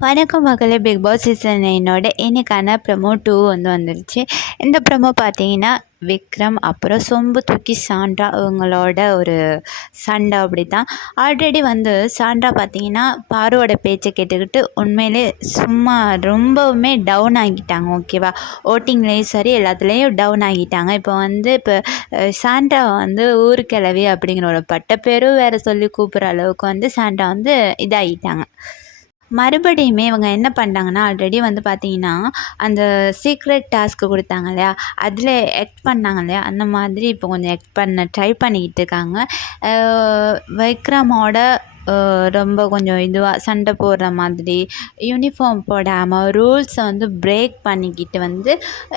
வணக்கம் மகளே big Boss season நைனோட இன்னைக்கான ப்ரமோ டூ வந்து வந்துருச்சு. இந்த ப்ரமோ பார்த்தீங்கன்னா விக்ரம் அப்புறம் சொம்பு தூக்கி சாண்டா இவங்களோட ஒரு சண்டை அப்படி தான் ஆல்ரெடி வந்து சாண்ட்ரா பார்த்தீங்கன்னா பாருவோட பேச்சை கேட்டுக்கிட்டு உண்மையிலே சும்மா ரொம்பவுமே டவுன் ஆகிட்டாங்க ஓகேவா ஓட்டிங்லேயும் சரி எல்லாத்துலேயும் டவுன் ஆகிட்டாங்க. இப்போ வந்து இப்போ சாண்டா வந்து வந்து ஊருக்கிழவி அப்படிங்கிற ஒரு பட்டப்பேரும் வேறு சொல்லி கூப்பிட்ற அளவுக்கு வந்து சாண்டா வந்து இதாகிட்டாங்க. மறுபடியுமே இவங்க என்ன பண்ணிட்டாங்கன்னா ஆல்ரெடி வந்து பார்த்தீங்கன்னா அந்த சீக்ரெட் டாஸ்க்கு கொடுத்தாங்க இல்லையா? அதில் எக்ட் பண்ணாங்க இல்லையா? அந்த மாதிரி இப்போ கொஞ்சம் எக்ட் பண்ண ட்ரை பண்ணிக்கிட்டு இருக்காங்க. விக்ரமோட ரொம்ப கொஞ்சம் இதுவாக சண்டை போடுற மாதிரி யூனிஃபார்ம் போடாமல் ரூல்ஸை வந்து பிரேக் பண்ணிக்கிட்டு வந்து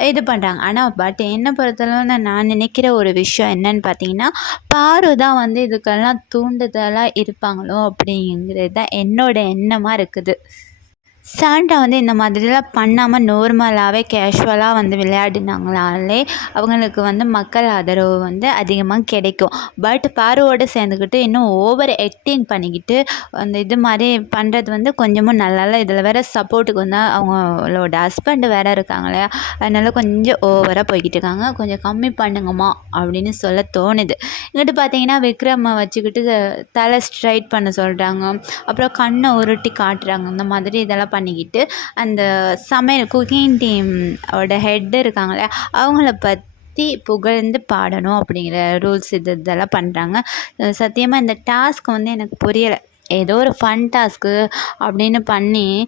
இது பண்ணுறாங்க ஆனால் பட் என்னை பொறுத்தளவு நான் நினைக்கிற ஒரு விஷயம் என்னன்னு பார்த்தீங்கன்னா பாரு தான் வந்து இதுக்கெல்லாம் தூண்டுதலாக இருப்பாங்களோ அப்படிங்கிறது தான் என்னோட எண்ணமாக இருக்குது. சாண்டா வந்து இந்த மாதிரிலாம் பண்ணாமல் நார்மலாகவே கேஷுவலாக வந்து விளையாடினாங்களாலே அவங்களுக்கு வந்து மக்கள் ஆதரவு வந்து அதிகமாக கிடைக்கும். பட் பாருவோடு சேர்ந்துக்கிட்டு இன்னும் ஓவர் ஆக்டிங் பண்ணிக்கிட்டு அந்த இது மாதிரி பண்ணுறது வந்து கொஞ்சமும் நல்லா இதில் வேறு சப்போர்ட்டுக்கு வந்து அவங்களோட ஹஸ்பண்டு வேறு இருக்காங்க இல்லையா? அதனால கொஞ்சம் ஓவராக போய்கிட்டு இருக்காங்க. கொஞ்சம் கம்மி பண்ணுங்கம்மா அப்படின்னு சொல்ல தோணுது. இங்கிட்டு பார்த்தீங்கன்னா விக்ரமை வச்சுக்கிட்டு தலை ஸ்ட்ரைட் பண்ண சொல்கிறாங்க அப்புறம் கண்ணை உருட்டி காட்டுறாங்க. இந்த மாதிரி இதெல்லாம் பண்ணிக்கிட்டு அந்த சமையல் குக்கிங் டீம் ஓட ஹெட் இருக்காங்களே அவங்கள பற்றி புகழ்ந்து பாடணும் அப்படிங்கிற ரூல்ஸ் இது இதெல்லாம் பண்ணுறாங்க சத்தியமாக இந்த டாஸ்க் வந்து எனக்கு புரியலை. ஏதோ ஒரு ஃபன் டாஸ்க்கு அப்படின்னு பண்ணி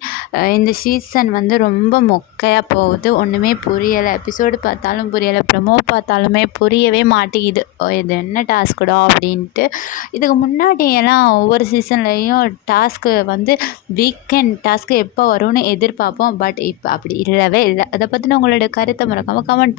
இந்த சீசன் வந்து ரொம்ப மொக்கையாக போகுது. ஒன்றுமே புரியலை. எபிசோடு பார்த்தாலும் புரியலை. ப்ரமோ பார்த்தாலுமே புரியவே மாட்டேங்குது. ஓ, இது என்ன டாஸ்க்குடா அப்படின்ட்டு. இதுக்கு முன்னாடி எல்லாம் ஒவ்வொரு சீசன்லேயும் டாஸ்க்கு வந்து வீக்கெண்ட் டாஸ்க்கு எப்போ வரும்னு எதிர்பார்ப்போம். பட் இப்போ அப்படி இல்லவே இல்லை. அதை பற்றின உங்களோட கருத்தை மறக்காமல் கமெண்ட் பண்ணி